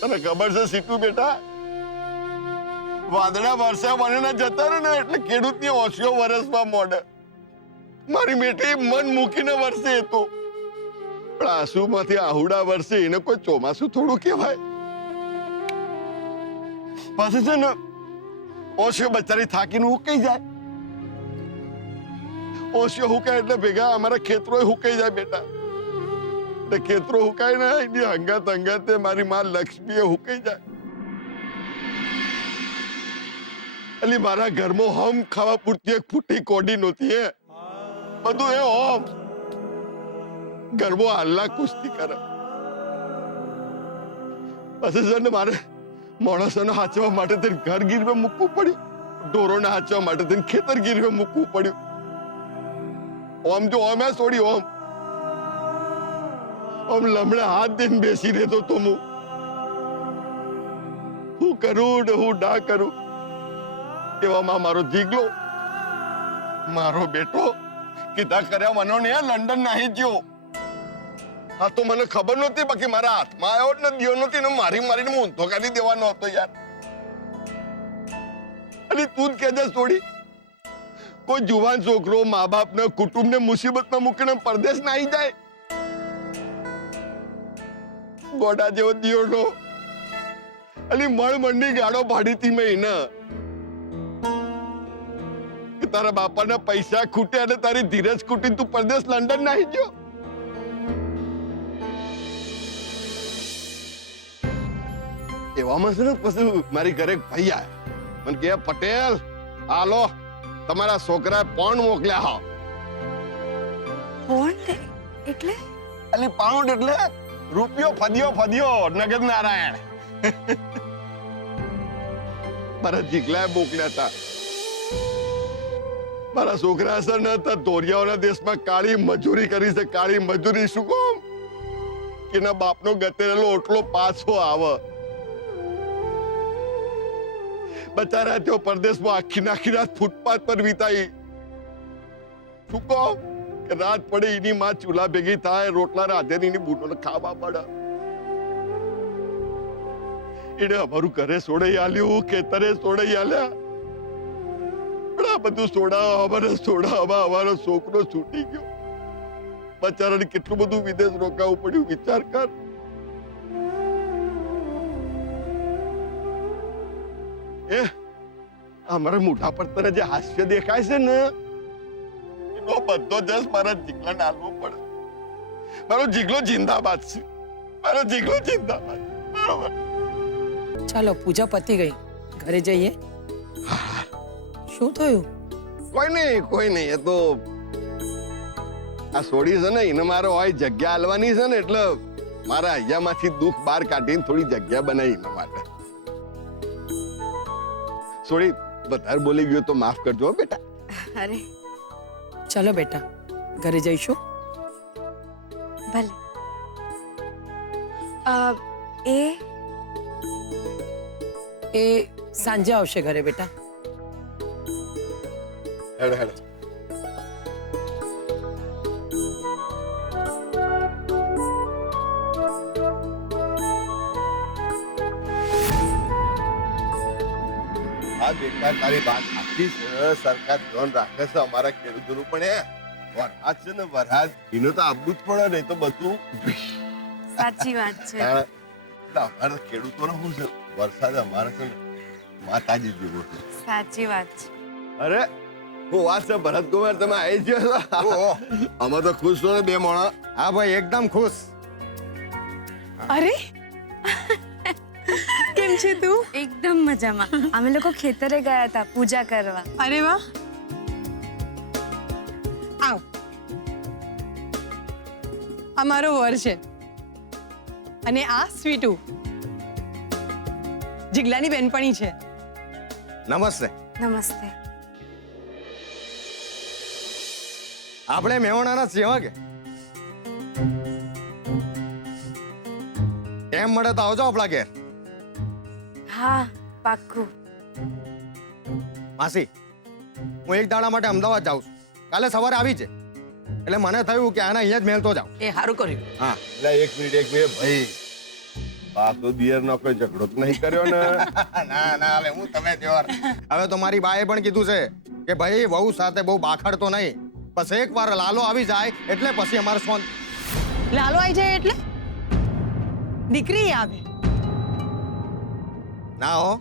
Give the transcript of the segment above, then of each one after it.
તને ખબર છે સીટુ બેટા, વાદળા વર્ષા વનના જતા રહે ને એટલે ખેડૂતની ઓછીઓ વરસમાં મોડે. મારી બેટી મન મૂકીને વરસે તો પણ આંસુમાંથી આહુડા વરસે એને કોઈ ચોમાસું થોડું કહેવાય? પાછું છે ને ઓછીઓ બચારી થાકીને હુકાઈ જાય. ઓછીઓ હુકાય એટલે ભેગા અમારા ખેતરો હુકાઈ જાય બેટા. એટલે ખેતરો હુકાય ને એની હંગાત હંગાતે મારી માં લક્ષ્મીએ હુકાઈ જાય. એટલે મારા ઘરમાં હમ ખાવા પૂરતી એક ફૂટી કોડી નહોતી હે. બધું એ હોમ ઘરમાં હાલના કુસ્તી કરે. પછી છે ને મારે માણસોને હાચવા માટે તેને ઘર ગીરવે મૂકવું પડ્યું, ઢોરોને હાચવા માટે તેને ખેતર ગીરવે મૂકવું પડ્યું. ઓમ જો ઓમે છોડી ઓમ લમણે હાથ દઈને બેસી રહેતો તો હું કરું ને હું ના કરું. એવામાં મારો જીગલો, મારો બેટો કીધા કર્યા મનો ને લંડન નાહી ગયો. હા તો મને ખબર નહોતી, બાકી મારા હાથમાં આવ્યો ને દિયો નહોતી ને મારીને હું ઊંધો કાઢી દેવાનો હતો યાર. અને તું જ કહેજે છોડી, કોઈ જુવાન છોકરો મા બાપને કુટુંબને મુસીબતમાં મૂકીને પરદેશ નાહી જાય? ગોડા જેવો દિયોનો અલી મણમણની ગાડો ભાડી હતી મેં એને કે તારા બાપાના પૈસા ખૂટે અને તારી ધીરજ ખૂટી તું પરદેશ લંડન નાહી ગયો. એવામાં છે ને પછી મારી ઘરે ભાઈ આવ્યા, મને કે પટેલ હાલો તમારા છોકરા પોન્ડ મોકલ્યા. હા પોન્ડ એટલે? અલી પાઉન્ડ એટલે રૂપિયો ફદ્યો નગદ નારાયણ. મારા જીગલાએ મોકલ્યા હતા. મારા છોકરા છે ને ધોરિયાઓના દેશમાં કાળી મજૂરી કરી છે. કાળી મજૂરી શું કોમ કે ના બાપનો ગતેરેલો ઓટલો પાછો આવે. બચારા તેઓ પરદેશમાં આખી રાત ફૂટપાથ પર વિતાઈ. શું કોમ કે રાત પડે એની માં ચૂલા ભેગી થાય, રોટલા રાધે એની બૂટોને ખાવા પડે. એને અમારું ઘરે સોડાઈ આલ્યું, ખેતરે સોડાઈ આલ્યા. પણ આ બધું સોડાવવામાં અમારો છોકરો છૂટી ગયો. બચારાને કેટલું બધું વિદેશ રોકાવું પડ્યું વિચાર કર. એ અમારા મોઢા પર તને જે હાસ્ય દેખાય છે ને એનો બધો જસ મારા જીગલાને આલવો પડે. મારો જીગલો જિંદાબાદ છે, મારો જીગલો જિંદાબાદ. બરોબર, ચાલો પૂજા પતી ગઈ, ઘરે જઈએ. શું થયું? કોઈ નહીં. એ તો આ સોડી છે ને એને મારો હોય જગ્યા આલવાની છે ને એટલે મારા અહીંયામાંથી દુઃખ બહાર કાઢીને થોડી જગ્યા બનાવી એના માટે. સોડી વધારે બોલી ગયો તો માફ કરજો બેટા. અરે ચાલો બેટા ઘરે જઈશું. ભલે. એ સાંજે આવશે ઘરે બેટા. હેડો હેડો. હા બેટા તારી વાત સાચી છે. સરકાર ધ્યાન રાખે છે અમારા ખેડૂતોનું, પણ એ વરસાદ છે ને વરસાદ એનું તો આવવું જ પડે, નહીં તો બધું સાચી વાત છે. અમારા ખેડૂતોને શું છે વરસાદ અમારે છે ને માતાજી જેવો છે. સાચી વાત છે. અરે હું વાત છે ભરતકુમાર, તમે આવી ગયો? અમે તો ખુશ છો ને બે મોણા? હા ભાઈ એકદમ ખુશ. અરે કેમ છે તું? એકદમ મજામાં. અમે લોકો ખેતરે ગયા હતા પૂજા કરવા. અરે વાહ, આવ. અમારો વર છે અને આ સ્વીટુ જીગલાની બેનપણી છે. નમસ્તે. નમસ્તે. આપણે મેહોણાના સેવા કે એમ મળે તો આવજો આપણા ઘેર. હા પાક્કું. માસી હું એક દાડા માટે અમદાવાદ જાઉં છું. કાલે સવારે આવી છે એટલે મને થયું કે આને અહીંયા જ મેલતો જાઉં. એ સારું કર્યું. હા એટલે એક મિનિટ ભાઈ, પાછો દિયરનો કોઈ ઝઘડો તો નહીં કર્યો ને? ના ના હવે હું તમે ત્યોર હવે તો મારી બાએ પણ કીધું છે કે ભાઈ વહુ સાથે બહુ બાખડતો નહીં, બસ એકવાર લાલો આવી જાય એટલે પછી અમારે સોન. લાલો આવી જાય એટલે દીકરી આવે. ના હો,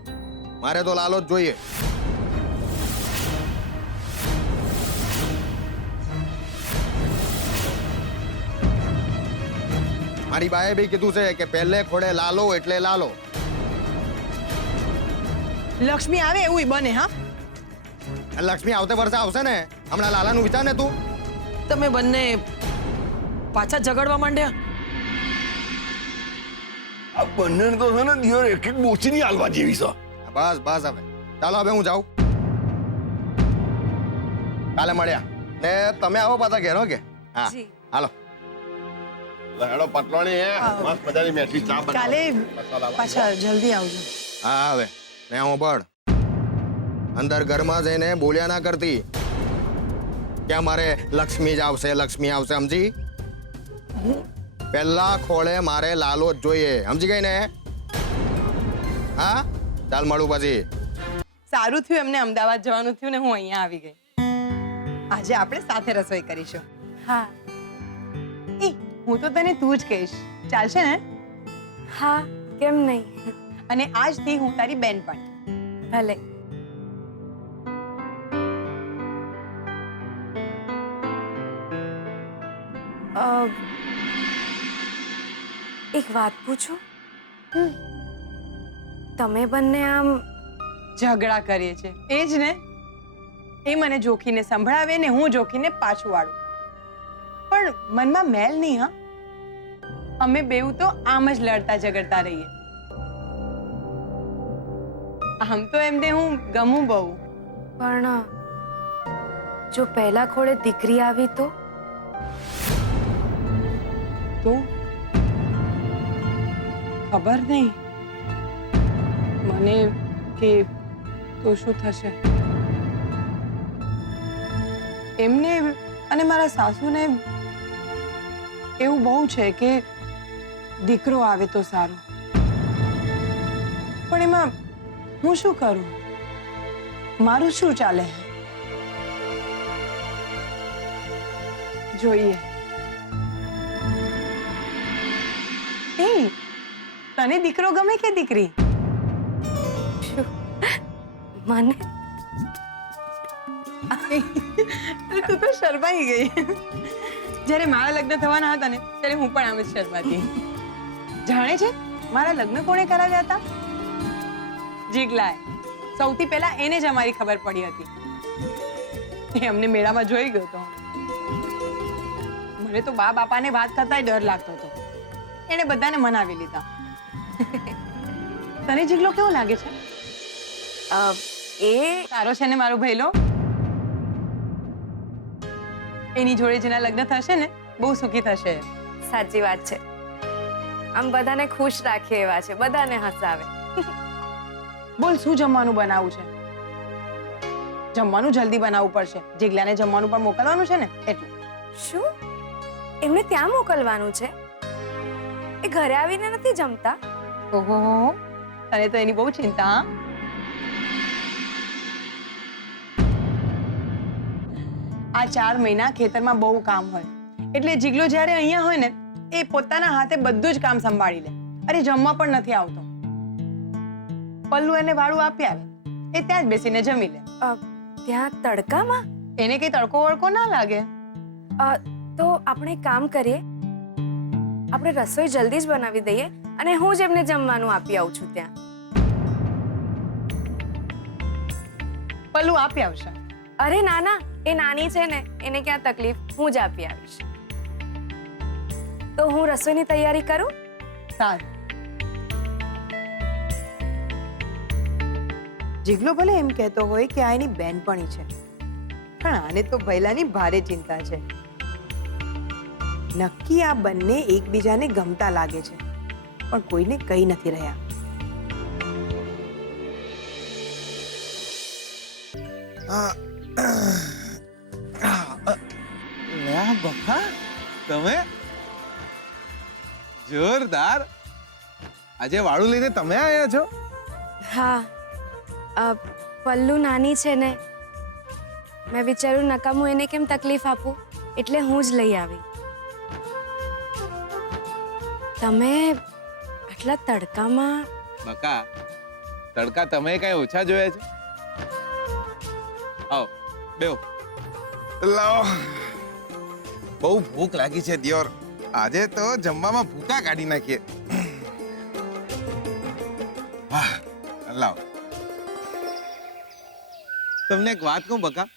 મારે તો લાલો જ જોઈએ. મારી બાએ બી કીધું છે કે પહેલે ખોડે લાલો એટલે લાલો. લક્ષ્મી આવે એવું બને. હા, લક્ષ્મી આવતે વર્ષે આવશે ને. હમણાં લાલાનું વિચાર ને તું. તમે બંને પાછા ઝઘડવા માંડ્યા? આ બંને તો છે ને દિયર એક એક બોચીની હાલવા જેવી છે. બસ બસ હવે ચાલો, હવે હું જાઉં. કાલે મળ્યા ને તમે આવો પાછા ઘેરો કે? હા જી. હાલો. હેડો પટલોણી હે મસ્ત મજાની મેઠી ચા બનાવો. કાલે મસાલા પાછા જલ્દી આવજો. હા હવે ને હું બળ અંદર ઘરમાં જઈને બોલ્યા ના કરતી કે અમારે લક્ષ્મી જ આવશે, લક્ષ્મી આવશે. સમજી? પહેલા ખોળે મારે લાલો જ જોઈએ. સમજી ગઈ ને? હા ચાલ મળું પછી. સારું થયું એમને અમદાવાદ જવાનું થયું ને હું અહીંયા આવી ગઈ. આજે આપણે સાથે રસોઈ કરીશું. હા ઈ હું તો તને તું જ કહીશ, ચાલશે ને? હા, કેમ નહીં. અને આજથી હું તારી બેન પણ. ભલે. એક વાત પૂછું? તમે બંને આમ ઝઘડા કરીએ છે એ જ ને. એ મને જોખીને સંભળાવે ને હું જોખીને પાછું વાળું. પણ મનમાં મેલ નહીં. હા, અમે બેઉ તો આમ જ લડતા ઝઘડતા રહીએ. આમ તો એમને હું ગમું બહુ. પણ જો પહેલા ખોળે દીકરી આવી તો? તો ખબર નહીં મને કે તો શું થશે. એમને અને મારા સાસુને એવું બહુ છે કે દીકરો આવે તો સારું. પણ એમાં હું શું કરું? મારું શું ચાલે? જોઈએ. એ તને દીકરો ગમે કે દીકરી? મને તું તો શરમાઈ ગઈ. જ્યારે મારા લગ્ન થવાના હતા ને ત્યારે હું પણ આમ જ શરમાતી. જાણે છે મારા લગ્ન કોણે કરાવ્યા હતા? જીગલાએ. સૌથી પહેલા એને જ અમારી ખબર પડી હતી. એ અમને મેળામાં જોઈ ગયો હતો. મને તો બા બાપાને વાત કરતાય ડર લાગતો હતો. એને બધાને મનાવી લીધા. તને જીગલો કેવો લાગે છે? એ સારો છે ને મારો ભૈલો? એની જોડે જેના લગ્ન થશે ને બહુ સુખી થશે. સાચી વાત છે. આમ બધાને ખુશ રાખે એવા છે, બધાને હસાવે. બોલ શું જમવાનું બનાવવું છે? જમવાનું જલ્દી બનાવવું પડશે. જીગલાને જમવાનું પણ મોકલવાનું છે ને એટલે. શું એમને ત્યાં મોકલવાનું છે? એ ઘરે આવીને નથી જમતા? ઓહો, તને તો એની બહુ ચિંતા. હા, આ 4 મહિના ખેતરમાં બહુ કામ હોય એટલે જીગલો જ્યારે અહીંયા હોય ને એ પોતાના હાથે બધું જ કામ સંભાળી લે. અરે જમવા પણ નથી આવતો. પલ્લુ એને વાળું આપી આવે, એ ત્યાં જ બેસીને જમી લે. ત્યાં તડકામાં? એને કઈ તડકો વળકો ના લાગે. તો આપણે એક કામ કરીએ, આપણે રસોઈ જલ્દી જ બનાવી દઈએ અને હું જ એમને જમવાનું આપી આવું છું ત્યાં. પલ્લુ આપી આવશે. અરે ના ના, એ નાની છે ને, એને ક્યાં તકલીફ, હું જ આપી આવીશ. તો હું રસોઈની તૈયારી કરું? સારું. જીગલો ભલે એમ કહેતો હોય કે આ એની બેનપણી છે, પણ આને તો ભૈલાની ભારે ચિંતા છે. નક્કી આ બંને એકબીજાને ગમતા લાગે છે, પણ કોઈને કહી નથી રહ્યા. વાહ બફા, તમે જોરદાર. આજે વાળું લઈને તમે આવ્યા છો? હા પલ્લુ નાની છે ને, મેં વિચાર્યું નકામું એને કેમ તકલીફ આપું, એટલે હું જ લઈ આવી. તમે આટલા તડકામાં? બકા, તડકા તમે કઈ ઓછા જોયા છે? આવો બેહો. લાવો, બહુ ભૂખ લાગી છે દિયોર. આજે તો જમવામાં ભૂકા કાઢી નાખીએ. વાહ, લાવો. તમને એક વાત કહું બકા,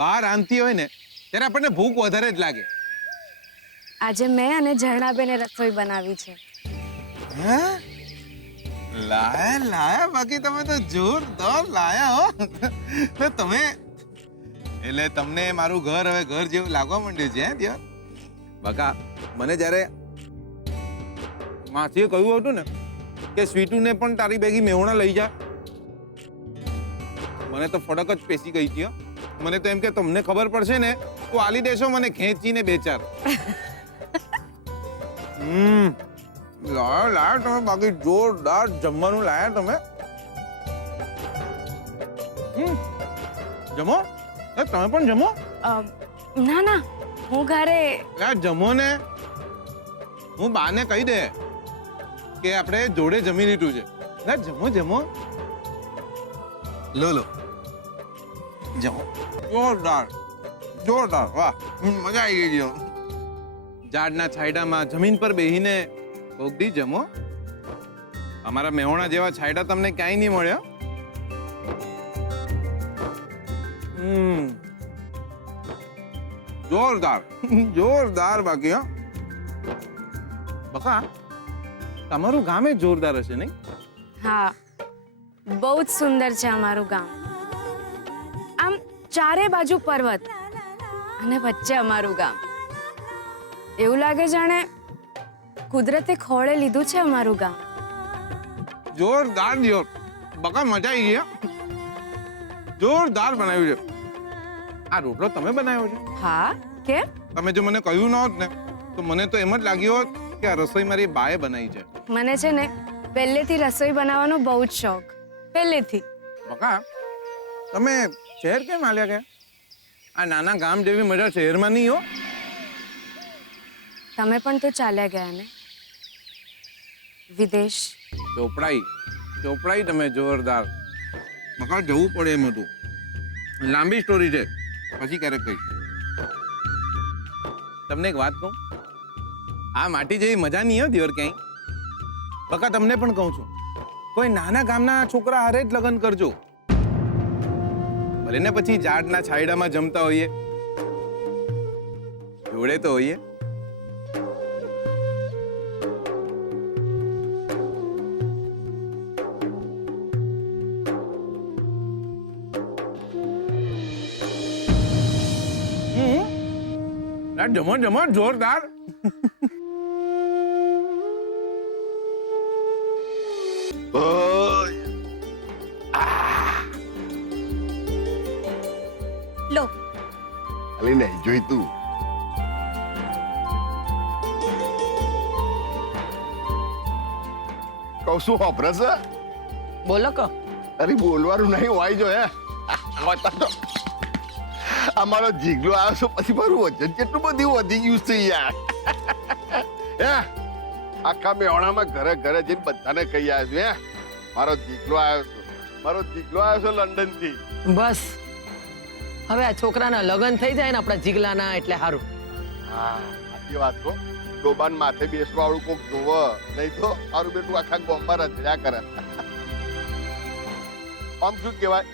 બહાર આમતી હોય ને ત્યારે આપણને ભૂખ વધારે જ લાગે. આજે મેં અને ઝરણાબેને રસોઈ બનાવી છે. હે? લાયા લાયા, બાકી તમે તો જોરદાર લાયા હો. તો તમે એટલે તમને મારું ઘર હવે ઘર જેવું લાગવા માંડ્યું છે હે દિયોર? બકા, મને જ્યારે માસીએ કહ્યું હતું ને કે સ્વીટુને પણ તારી ભેગી મેહોણા લઈ જા, મને તો ફડક જ પેસી ગઈ હતી હો. મને તો એમ કે તમને ખબર પડશે ને તો આલી દેશો મને ખેંચીને બે ચાર. લાયા લાયા તમે, બાકી જોરદાર જમવાનું લાયા તમે. જમો, તમે પણ જમો. ના ના, હું ઘરે. જમો ને, હું બાને કહી દે કે આપણે જોડે જમી લીધું છે. જમો જમો, લો લો જમો. જોરદાર જોરદાર, વાહ, મજા આવી ગઈ. ઝાડના છાંયડામાં જમીન પર બેહીને કોક દી જમો. અમારા મેહોણા જેવા છાંયડા તમને ક્યાંય નહીં મળ્યા. જોરદાર જોરદાર. બાકી હા બકા, તમારું ગામ એ જોરદાર હશે નહીં? હા, બહુ જ સુંદર છે અમારું ગામ. આમ ચારે બાજુ પર્વત અને વચ્ચે અમારું ગામ. એવું લાગે જાણે કુદરતે ખોળે લીધું છે અમારું ગામ. જોરદાર દિયોર, બકા મજા આવી ગઈ. જોરદાર બનાવ્યું છે. આ રોટલો તમે બનાવ્યો છે? હા, કેમ? તમે જો મને કહ્યું ન હોત ને તો મને તો એમ જ લાગ્યું હોત કે આ રસોઈ મારી બાએ બનાવી છે. મને છે ને પહેલેથી રસોઈ બનાવવાનો બહુ જ શોખ, પહેલેથી. બકા, તમે શહેર કેમ હાલ્યા ગયા? આ નાના ગામ જેવી મજા શહેરમાં નહીં હો. તમે પણ તો ચાલ્યા ગયા ને વિદેશ. ચોપડાઈ તમે જોરદાર. બકા, જવું પડે એમ હતું. લાંબી સ્ટોરી છે, પછી ક્યારેક કહીશ. તમને એક વાત કહું, આ માટી જેવી મજા નહીં હો દિયોર ક્યાંય. બકા, તમને પણ કહું છું, કોઈ નાના ગામના છોકરા હારે જ લગ્ન કરજો. ભલે ને પછી ઝાડના છાંયડામાં જમતા હોઈએ, જોડે તો હોઈએ. જમો જમો, જોરદાર. લો, અલી નહીં જોઈ તું. કહું શું હોભરે છે? બોલો કો. અરે બોલવાનું નહીં હોય જો હે. અમારો જીગલો આવ્યો છે પછી મારું વજન કેટલું બધું વધી ગયું છે યાર. હે આખા મેહોણામાં ઘરે ઘરે જઈને બધાને કહી આવ્યો છું. હે મારો જીગલો આવ્યો છે, મારો જીગલો આવ્યો છે લંડન થી. બસ હવે આ છોકરાના લગ્ન થઈ જાય ને આપણા જીગલાના, એટલે સારું. હા, સાચી વાત કહો. ડોબાન માથે બેસવાળું કોક જોવે, નહીં તો મારું બેટું આખા ગોમમાં રચડ્યા કરે. આમ શું કહેવાય,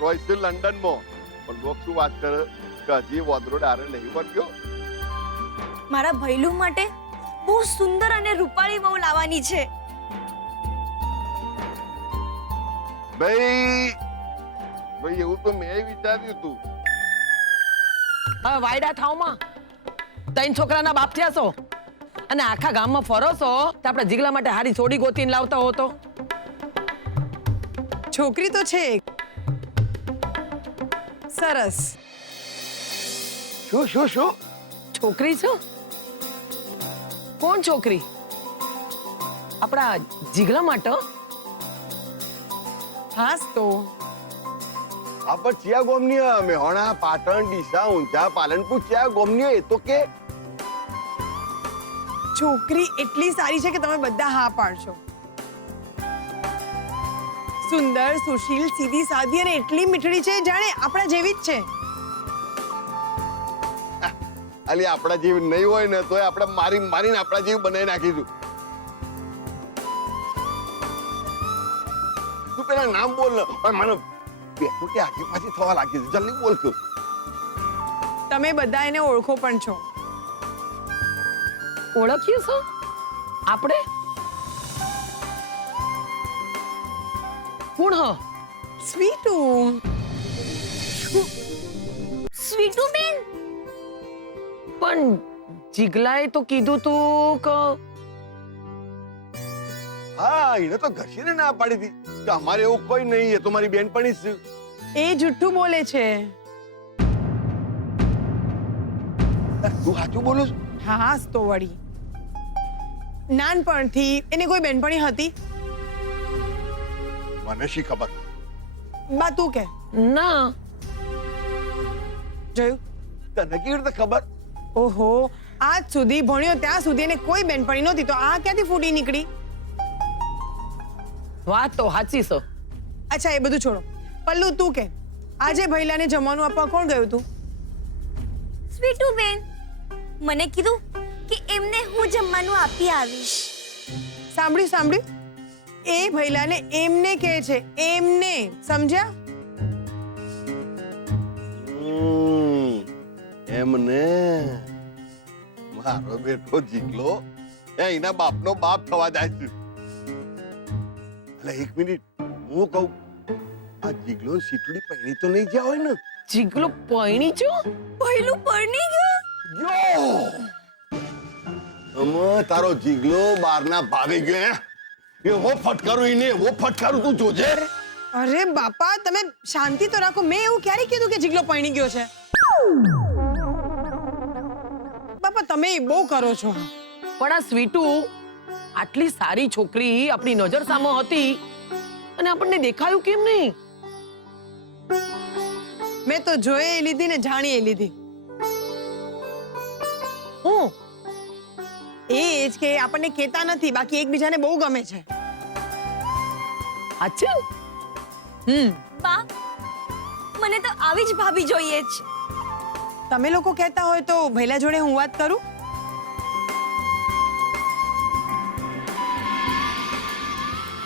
રોયસે લંડનમાં પણ લોક શું વાત કરે કે હજી વોદરો ડારે નહીં બન્યો. મારા ભૈલું માટે બહુ સુંદર અને રૂપાળી વહુ લાવવાની છે. ભાઈ એવું તો મેં વિચાર્યું હતું. હવે વાયડા થાવમાં 3 છોકરાના બાપ થયા છો અને આખા ગામમાં ફરો છો, તો આપણે જીગલા માટે હારી છોડી ગોતીને લાવતા હો તો. છોકરી તો છે એક. સરસ. શું છોકરી છો? કોણ છોકરી? આપણા જીગલા માટે હાસ તો આ પણ ચિયા ગોમની મેહોણા પાટણ ડીસા ઊંઝા પાલનપુર ચિયા ગોમની એ તો કે છોકરી એટલી સારી છે કે તમે બધા હા પાડશો. સુંદર, સુશીલ, સીધી સાદી અને એટલી મીઠડી છે જાણે આપણા જેવી જ છે. અલી આપણા જેવી નહીં હોય ને તોય આપણે મારી મારીને આપણા જેવી બનાવી નાખીશું. તું પેલા નામ બોલ ને. પણ મને બેઠું કે આગે પાછી થવા લાગી છે. જલ્દી બોલ કે. તમે બધા એને ઓળખો પણ છો. ઓળખીએ છો આપણે? કોણ હ? સ્વીટુ. સ્વીટુ બેન, પણ જીગલાએ તો કીધું તું કે હા એને તો ઘસીને ના પાડી હતી કે અમારે એવું કોઈ નહીં, એ તો મારી બેનપણી જ છે. એ જુઠ્ઠું બોલે છે. તું સાચું બોલું છું? હાસ તો વળી. નાનપણથી એને કોઈ બેનપણી હતી? મને શી ખબર. બા તું કે ના. જોયું? તને કેવી રીતે ખબર? ઓહો, આજ સુધી ભણ્યો ત્યાં સુધી એને કોઈ બેનપણી નહોતી તો આ ક્યાંથી ફૂટી નીકળી? વાત તો સાચી છે. અચ્છા એ બધું છોડો. પલ્લુ તું કે આજે ભૈલાને જમવાનું આપવા કોણ ગયું તું? સ્વીટુ બેન, મને કીધું કે એમને હું જમવાનું આપી આવીશ. સાંભળ્યું સાંભળ્યું? એ ભૈલાને એમને કહે છે, એમને. સમજ્યા? એમને મારો બેટો જીગલો એના બાપનો બાપ થવા જાય છે. એટલે એક મિનિટ હું કહું, આ જીગલો સીટડી પહેરી તો નહીં ગયા હોય ને? જીગલો પૈણી છો? ભૈલું પરણી ગયો. યો અમો તારો જીગલો બારના ભાવી ગયો હે. એવો ફટકારું એને, એવો ફટકારું તું જોજે. અરે બાપા તમે શાંતિ તો રાખો. મેં એવું ક્યારે કીધું કે જીગલો પરણી ગયો છે? બાપા તમે બહુ કરો છો. પણ આ સ્વીટુ આટલી સારી છોકરી આપણી નજર સામે હતી અને આપણને દેખાયું કેમ નહીં? મેં તો જોઈ લીધી ને જાણી લીધી. હું એ જ કે આપણને કહેતા નથી, બાકી એકબીજાને બહુ ગમે છે. અચ્છા. બા, મને તો આવી જ ભાભી જોઈએ છે. તમે લોકો કહેતા હોય તો ભૈલા જોડે હું વાત કરું?